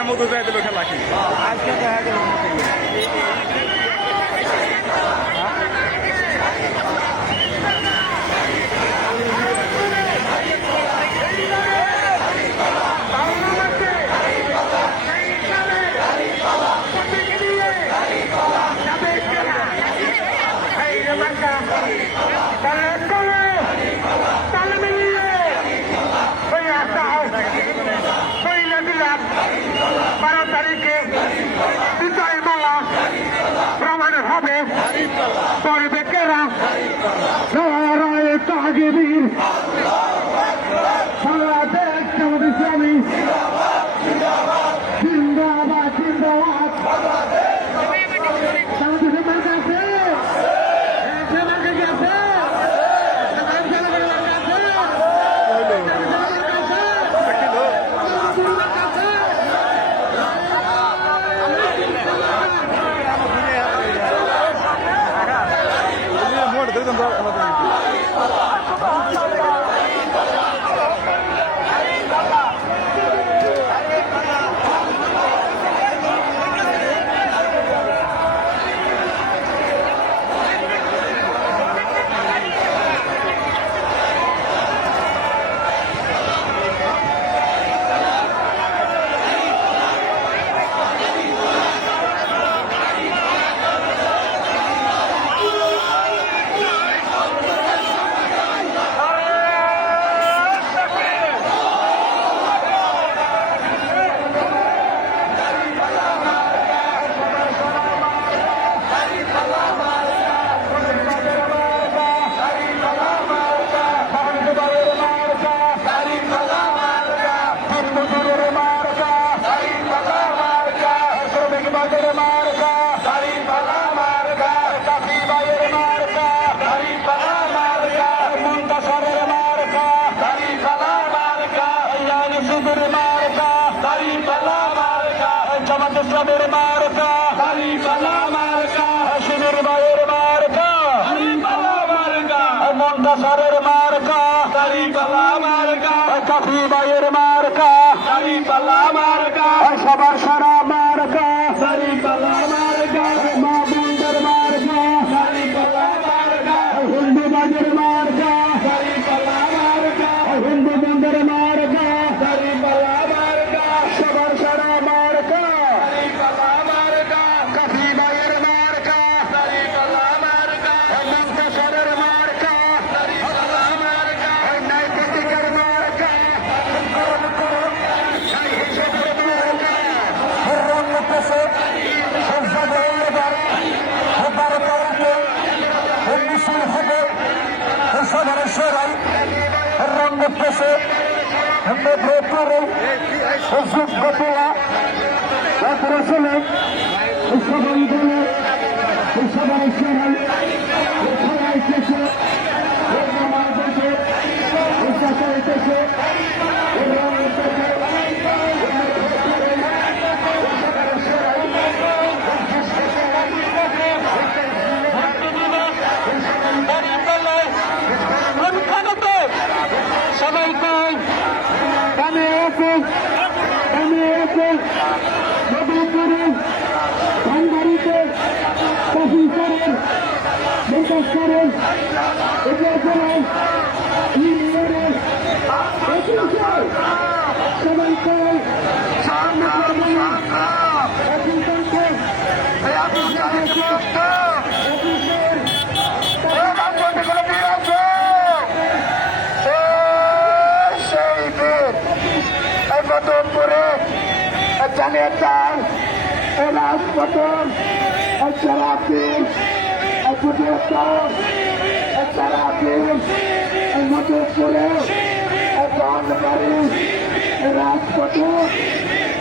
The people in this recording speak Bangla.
আজকে মতো যাই দেবে খেলা কি আজকে দেখা গেল তাগিবীর বাংলাদেশ জামাত ইসলামী জিন্দাবাদ জিন্দাবাদ জামাত ইসলামের মার্কা আছে মার্কা কি আছে ইসলামের মার্কা হারিপালা মার্কা শিবির ভাইয়ের মার্কা হারিপালা মার্কা মন্তাসরের মার্কা হারিপালা মার্কা কাফি ভাইয়ের মার্কা হারিপালা মার্কা সবার সারা মার্কা হারিপালা মার্কা মা বন্ধের মার্কা হারিপালা মার্কা হিন্দু ভাইয়ের মার্কা হারিপালা মার্কা হিন্দু বন্ধের মার্কা হারিপালা মার্কা সবার সারা মার্কা রঙ্গপ্রসে মেঘপুরে যোগ্যতলা অপারেশনে সবাই দলে সবাই সবাই সবাই শেষে চলতেছে সবাইকে কানে আছে নবীপুরে ভান্ডারিতে কফি করেন মন্তাজ করেন এগিয়ে করেন ইউনিয়নের সবাইকে সামনে করবেন মদনপুরে জানিয়ে চান রাজপথন সারাদিন সারাদিন মদনপুরে রাজপথন